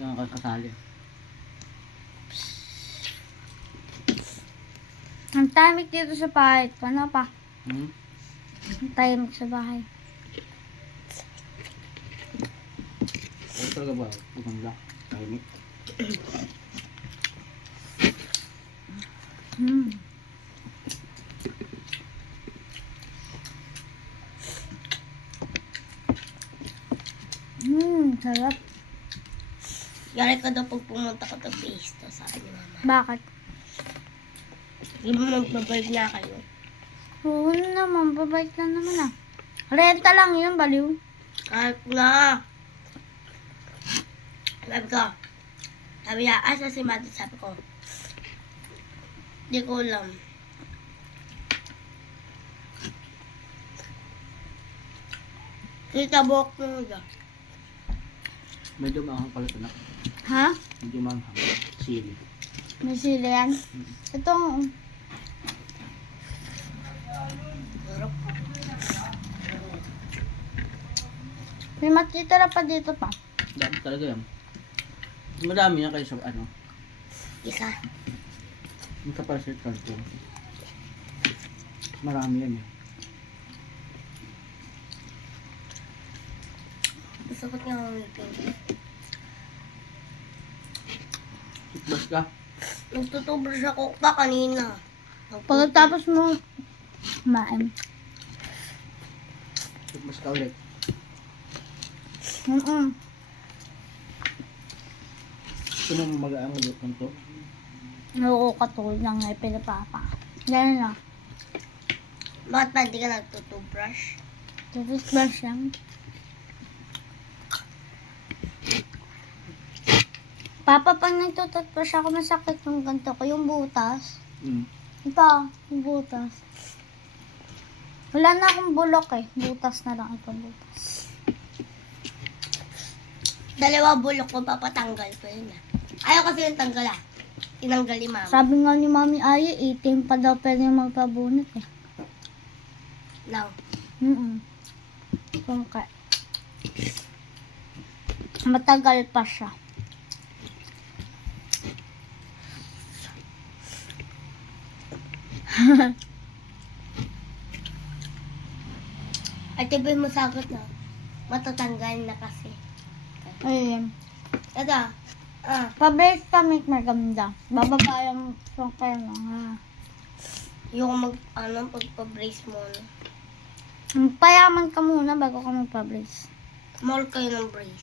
Yung kasali. Ang tahimik dito sa bahay. Ano pa? Hmm? Ang tahimik sa bahay. Ano talaga ba? Maganda. Tahimik. Hmm. Sarap. Yari ka daw pag pumunta ka to Fiesta, sabi ni mama. Bakit? Hindi mo magbabalik na kayo. Oo naman, babait lang naman ah. Renta lang yun, baliw. Kahit na. Sabi ko. Sabi niya, asa si Mati? Sabi ko. Hindi ko alam. Kita buhok mo nga. Medyo maanghang pala ito na. Ha? Medyo maanghang. Sili. May sili yan? Ito, Sarap. may matitira pa dito pa. Dami talaga yan. Madami yan kayo sa ano. Isa. Yung kapasit ko. Marami yan eh. Gusto ko niya mamipin. Sitbas ka. Nagtutubrush ako pa kanina. Pagkatapos mo kumain. Sitbas ka ulit. Gusto mo mag-aang ulit ng to? Oo, katulad ng ngipin ni Papa. Ganun na. Bakit ba hindi ka nagtutubrush? Toothbrush lang. Papa, pag nagtututbrush ako, masakit yung ganito ko, yung butas. Hmm. Ito, yung butas. Wala na akong bulok eh. Butas na lang ito, butas. Dalawa bulok ko, papatanggal ko yun ah. Ayaw kasi yung tanggal ah. Tinanggal ni mama. Sabi nga ni Mami Ay, 18 pa daw pwede magpabunot eh. Lang. Okay. Matagal pa siya. At tibay mo sagot na. Matatanggal na kasi. Ayun. Ito. Pa-brace kami maganda. Bababa yung sungkay mo ha. Yung pagpa-brace mo. Payaman ka muna bago ka magpa-brace. More kayo ng brace.